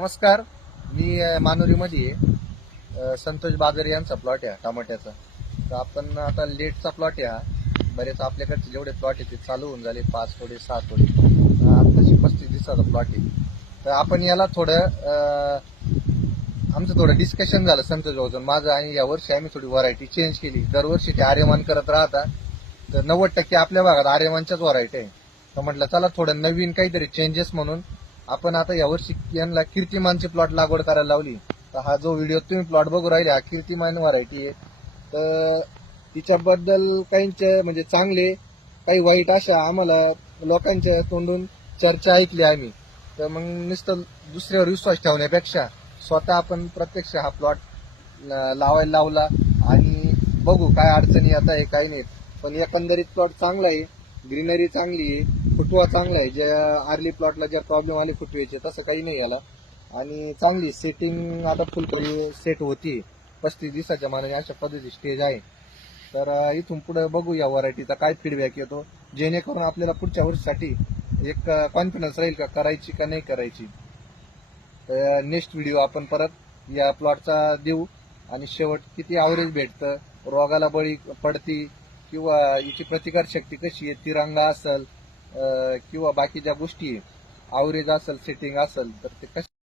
नमस्कार. मी मानुरीमध्ये आहे संतोष बागरे यांचा प्लॉट आहे टमाट्याचा. तर आपण आता लेटचा प्लॉट आहे बरेच आपल्याकडचे जेवढे प्लॉट आहे ते चालू होऊन झाले पाच थोडे सात थोडे. आत्ताशी पस्तीस दिवसाचा प्लॉट आहे. तर आपण याला थोडं आमचं थोडं डिस्कशन झालं संतोष अजून माझं आणि यावर्षी आम्ही थोडी व्हरायटी चेंज केली. दरवर्षी ते आर्यमान करत राहता. तर नव्वद टक्के आपल्या भागात आर्यमानच्याच व्हरायटी आहे. तर म्हटलं चला थोडं नवीन काहीतरी चेंजेस म्हणून आपण आता यावर्षी यांना कीर्तिमानची प्लॉट लागवड करायला लावली. तर हा जो व्हिडिओ तुम्ही प्लॉट बघू राहिले हा कीर्तिमान व्हरायटी आहे. तर तिच्याबद्दल काहींचे म्हणजे चांगले काही वाईट अशा आम्हाला लोकांच्या तोंडून चर्चा ऐकली आम्ही. तर मग नुसतं दुसऱ्यावर विश्वास ठेवण्यापेक्षा स्वतः आपण प्रत्यक्ष हा प्लॉट लावायला लावला आणि बघू काय अडचणी आता आहे काही नाही पण एकंदरीत प्लॉट चांगला आहे. ग्रीनरी चांगली आहे फुटवा चांगला आहे ज्या आर्ली प्लॉटला ज्या प्रॉब्लेम आले फुटवेचे तसं काही नाही याला. आणि चांगली सेटिंग आता फुल सेट होती. पस्तीस दिवसाच्या मानाने अशा पद्धती स्टेज आहे. तर इथून पुढे बघू या व्हरायटीचा काय फीडबॅक येतो. जेणेकरून आपल्याला पुढच्या वर्षीसाठी एक कॉन्फिडन्स राहील का करायची का नाही करायची. नेक्स्ट व्हिडिओ आपण परत या प्लॉटचा देऊ. आणि शेवट किती ॲव्हरेज भेटतं रोगाला बळी पडती किंवा याची प्रतिकार शक्ती कशी आहे तिरंगा असेल किंवा बाकी ज्या गोष्टी आवरेज असेल सेटिंग असेल तर ते कशा